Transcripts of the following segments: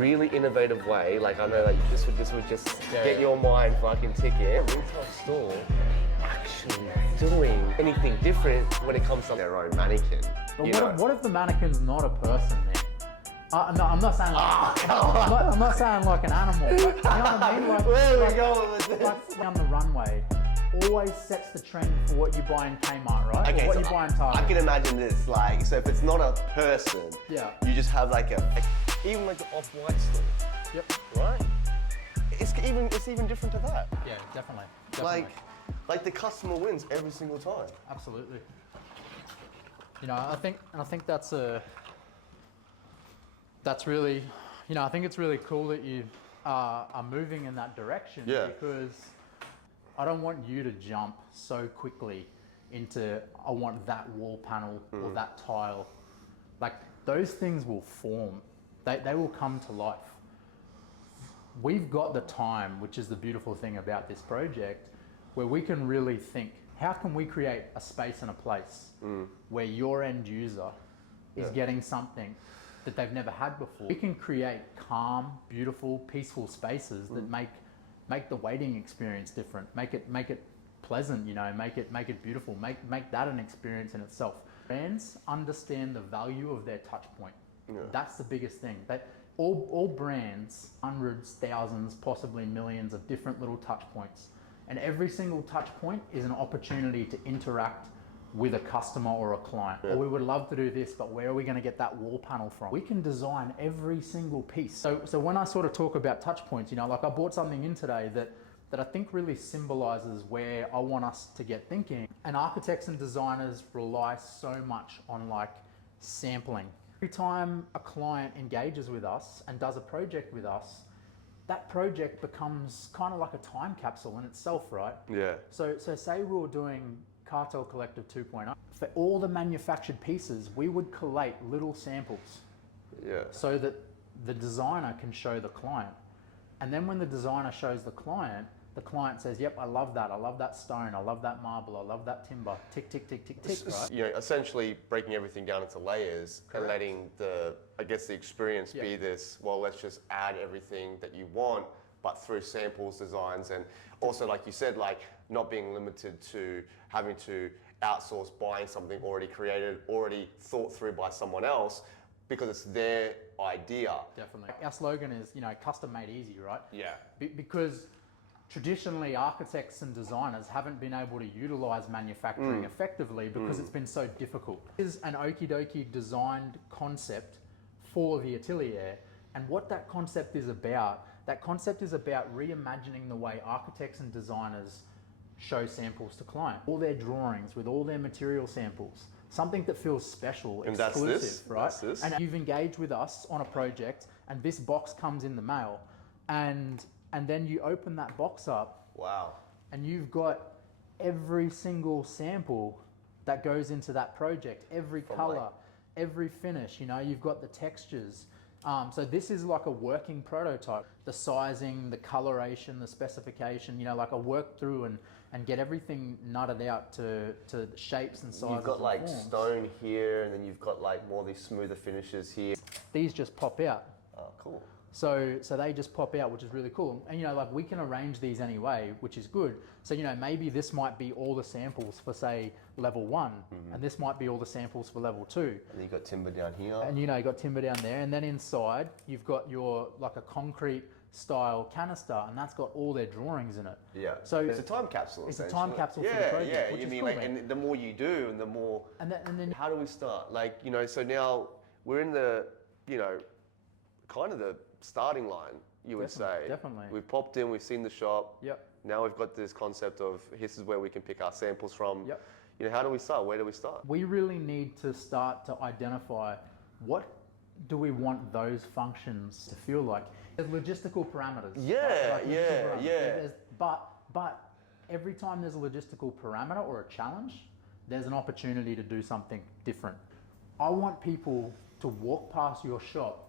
Really innovative way. Like I know that this would just get your mind fucking ticking. Retail store actually doing anything different when it comes to their own mannequin. But what if the mannequin's not a person then? No, I'm not saying like, I'm not saying like an animal. But, you know what I mean? Like, where are we going with this? Like on the runway always sets the trend for what you buy in Kmart, right? Okay, or what so you buy in Target. I can imagine this. Like, so if it's not a person, you just have like even like the off-white store. Yep. Right? It's even different to that. Yeah, definitely. Like the customer wins every single time. Absolutely. You know, I think that's really, you know, I think it's really cool that you are moving in that direction. Yeah. Because I don't want you to jump so quickly into, I want that wall panel or that tile. Like those things will form. They will come to life. We've got the time, which is the beautiful thing about this project, where we can really think, how can we create a space and a place where your end user is getting something that they've never had before? We can create calm, beautiful, peaceful spaces that make the waiting experience different, make it pleasant, you know, make it beautiful, make that an experience in itself. Brands understand the value of their touch point. That's the biggest thing. All brands, hundreds, thousands, possibly millions of different little touch points. And every single touch point is an opportunity to interact with a customer or a client. Or we would love to do this, but where are we going to get that wall panel from? We can design every single piece. So when I sort of talk about touch points, you know, like I brought something in today that I think really symbolizes where I want us to get thinking. And architects and designers rely so much on like sampling. Every time a client engages with us and does a project with us, that project becomes kind of like a time capsule in itself, right? Yeah. So say we were doing Cartel Collective 2.0. For all the manufactured pieces, we would collate little samples. Yeah. So that the designer can show the client. And then when the designer shows the client says, yep, I love that stone, I love that marble, I love that timber, tick, tick, tick, tick, tick, right? You know, essentially breaking everything down into layers and letting the experience be this, well, let's just add everything that you want, but through samples, designs, and also, like you said, like not being limited to having to outsource buying something already created, already thought through by someone else, because it's their idea. Definitely. Our slogan is, you know, custom made easy, right? Yeah. Because traditionally, architects and designers haven't been able to utilize manufacturing effectively because it's been so difficult. It is an okie dokie designed concept for the atelier, and what that concept is about reimagining the way architects and designers show samples to clients. All their drawings with all their material samples, something that feels special, and exclusive, right? That's this. And you've engaged with us on a project, and this box comes in the mail, and then you open that box up. Wow. And you've got every single sample that goes into that project, every color, every finish, you know, you've got the textures. So this is like a working prototype. The sizing, the coloration, the specification, you know, like I work through and get everything nutted out to shapes and sizes. You've got like forms. stone here, and then you've got like more of these smoother finishes here. These just pop out. Oh, cool. So they just pop out, which is really cool. And you know, like we can arrange these anyway, which is good. So you know, maybe this might be all the samples for say level 1, and this might be all the samples for level 2. And then you've got timber down here. And you know, you got timber down there, and then inside you've got your like a concrete style canister, and that's got all their drawings in it. Yeah. So it's a time capsule. It's a time capsule for the project. Yeah, which you is mean cool, like, and the more you do, and the more. And then how do we start? Like, you know, so now we're in the, you know, kind of the starting line, you would say. Definitely. We've popped in, we've seen the shop. Yep. Now we've got this concept of this is where we can pick our samples from. Yep. You know, how do we start? Where do we start? We really need to start to identify what do we want those functions to feel like. There's logistical parameters. Yeah, right? yeah. But every time there's a logistical parameter or a challenge, there's an opportunity to do something different. I want people to walk past your shop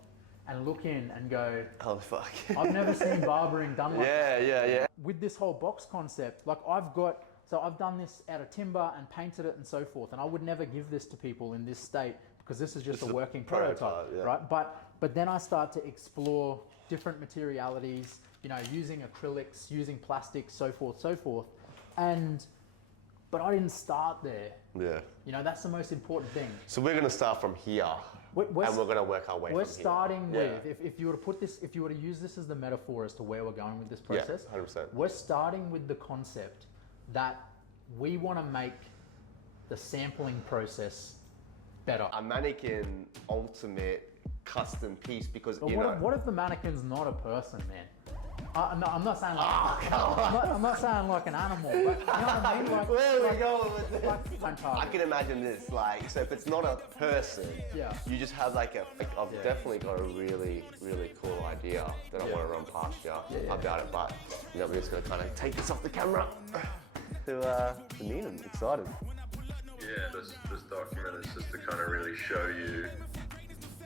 and look in and go, oh fuck. I've never seen barbering done like that. Yeah. With this whole box concept, like I've done this out of timber and painted it and so forth, and I would never give this to people in this state because this is just a working prototype, right? But But then I start to explore different materialities, you know, using acrylics, using plastics, so forth, so forth. But I didn't start there. Yeah. You know, that's the most important thing. So we're going to start from here, and we're going to work our way from here. We're starting Yeah. with, if you were to put this, if you were to use this as the metaphor as to where we're going with this process, Yeah, 100%. we're starting with the concept that we want to make the sampling process better. A mannequin ultimate custom piece, because But you know. what if the mannequin's not a person, man? No, I'm not saying like I'm not saying like an animal, but you know what I mean? Like, Where are we going with this? like I can imagine this, like, so if it's not a person, Yeah. you just have like I've definitely got a really, really cool idea that I want to run past you about it, but you know, we're just going to kind of take this off the camera to meet him. Excited. Yeah, this document is just to kind of really show you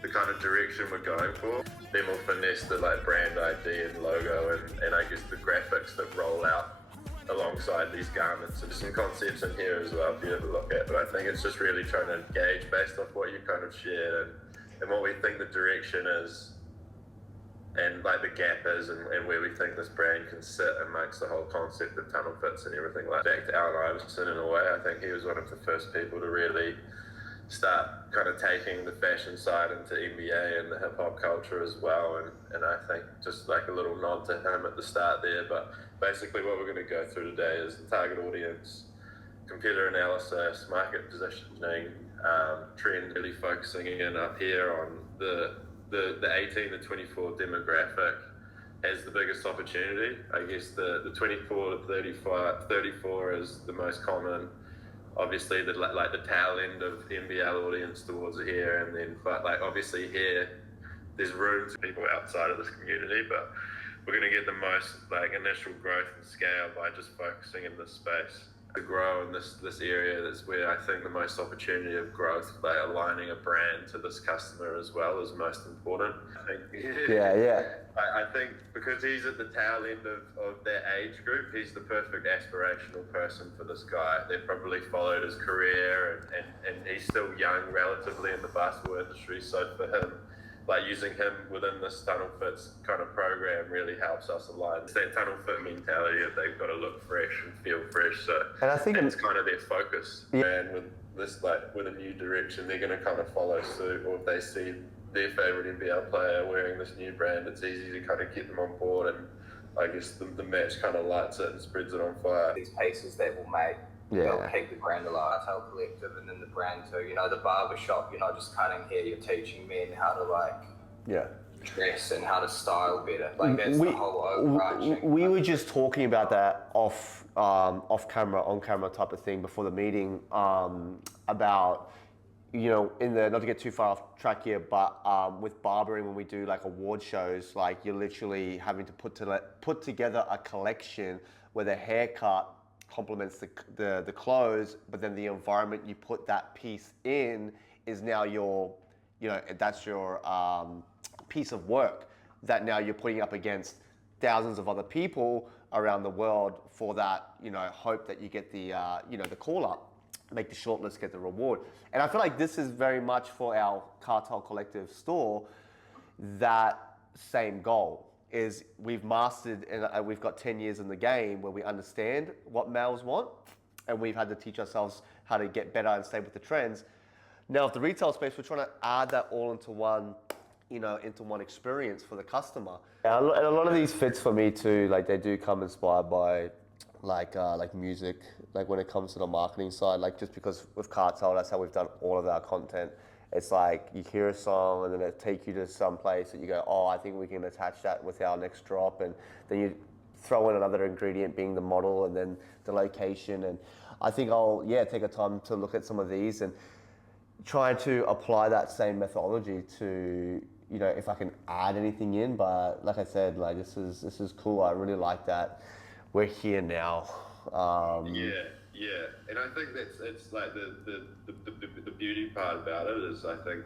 the kind of direction we're going for. Then we'll finesse the like brand ID and logo and I guess the graphics that roll out alongside these garments. And some concepts in here as well for you to look at. But I think it's just really trying to engage based off what you kind of shared and what we think the direction is and like the gap is and where we think this brand can sit amongst the whole concept of tunnel fits and everything like that. Back to Allen Iverson in a way, I think he was one of the first people to really start kind of taking the fashion side into NBA and the hip hop culture as well, and I think just like a little nod to him at the start there. But basically what we're going to go through today is the target audience, computer analysis, market positioning, trend, really focusing in up here on the 18 to 24 demographic has the biggest opportunity. I guess the 24 to 34 is the most common. Obviously, the tail end of the NBL audience towards here, and then, but like obviously here, there's room for people outside of this community, but we're going to get the most like initial growth and scale by just focusing in this space. To grow in this area, that's where I think the most opportunity of growth, like aligning a brand to this customer as well, is most important. I think, I think because he's at the tail end of their age group, he's the perfect aspirational person for this guy. They've probably followed his career and he's still young relatively in the basketball industry, so for him, like using him within this tunnel fits kind of program really helps us align. It's that tunnel fit mentality that they've got to look fresh and feel fresh. So And I think it's kind of their focus. Yeah. And with this, like with a new direction, they're going to kind of follow suit. Or if they see their favorite NBL player wearing this new brand, it's easy to kind of get them on board. And I guess the match kind of lights it and spreads it on fire. These pieces that will make they'll keep the brand alive, Tail Collective, and then the brand too. You know, the barber shop, you're not just cutting hair, you're teaching men how to dress and how to style better. Like that's the whole overarching. We were just talking about that off camera, on camera type of thing before the meeting, about, you know, not to get too far off track here, but with barbering, when we do like award shows, like you're literally having to put together a collection where the haircut complements the clothes, but then the environment you put that piece in is now that's your piece of work that now you're putting up against thousands of other people around the world for that, you know, hope that you get the the call up, make the shortlist, get the reward. And I feel like this is very much for our Cartel Collective store, that same goal. Is we've mastered and we've got 10 years in the game where we understand what males want, and we've had to teach ourselves how to get better and stay with the trends. Now, with the retail space, we're trying to add that all into one experience for the customer. And a lot of these fits for me too, like they do come inspired by like music, like when it comes to the marketing side, like just because with Cartel, that's how we've done all of our content. It's like you hear a song and then it take you to some place that you go, oh, I think we can attach that with our next drop, and then you throw in another ingredient being the model and then the location. And I think I'll take a time to look at some of these and try to apply that same methodology to, you know, if I can add anything in. But like I said, like this is cool. I really like that we're here now. Yeah, and I think it's like the beauty part about it is I think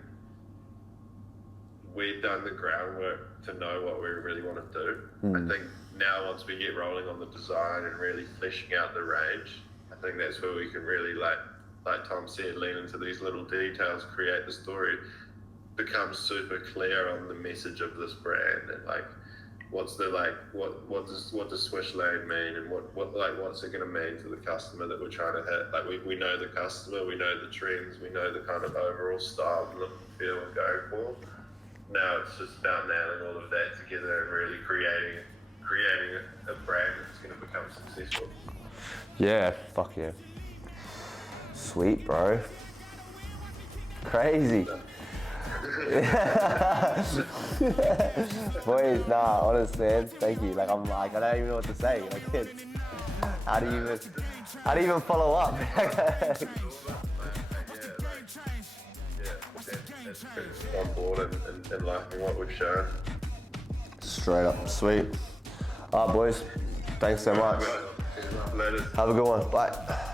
we've done the groundwork to know what we really want to do. I think now once we get rolling on the design and really fleshing out the range, I think that's where we can really like Tom said, lean into these little details, create the story. become super clear on the message of this brand and like what's the like what does Swish Lane mean and what's it going to mean to the customer that we're trying to hit. Like we know the customer, we know the trends, we know the kind of overall style and look and feel we're going for. Now it's just about nailing all of that together and really creating a brand that's going to become successful. Yeah, fuck yeah. Sweet, bro. Crazy. Boys, nah, honestly, man, thank you. Like, I'm like, I don't even know what to say. Like, it's, how do you even follow up? That's on board and liking what we've shown. Straight up, sweet. All right, boys, thanks so much. Later. Have a good one. Bye.